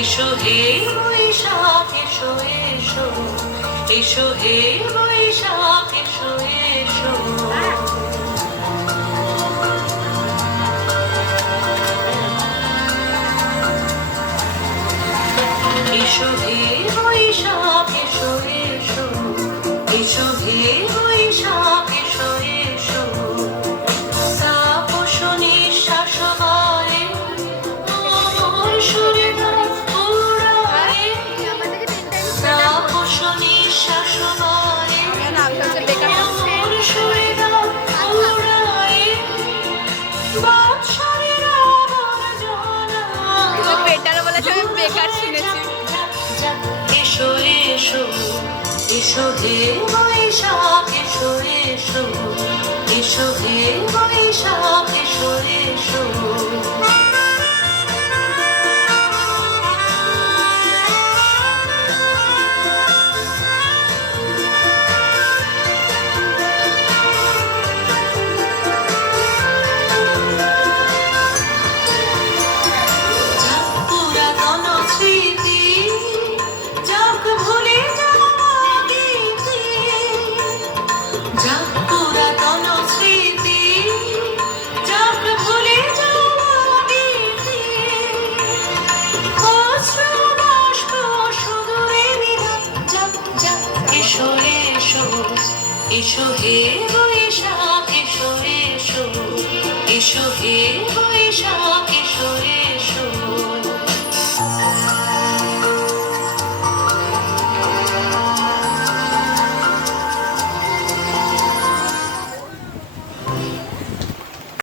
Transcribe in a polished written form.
এসো হে বৈশাখ এসো এসো, এসো হে বৈশাখ এসো এসো। এসো হে বৈশাখ এসো এসো, এসো হে বৈশাখ এসো এসো। তাপস নিঃশ্বাস হয় মোর শরীর পুরায়, তাপস নিঃশ্বাস হয় মোর শরীর পুরায়। বাৎসরের আবর্জনা বেটারা বলেছে আমি বেকার শুনেছি। এসো এসো, এসো হে বৈশাখ এসো এসো, এসো হে বৈশাখ এসো এসো। পুরাতন স্মৃতি যাক ভুলে যাওয়া গীতি, যাক পুরাতন স্মৃতি যাক ভুলে যাওয়া গীতি। অশ্রু বাষ্প সুদূরে নিভাত যাক যাক। এসো এসো, এসো হে বৈশাখ এসো এসো, এসো হে বৈশাখ এসো এসো।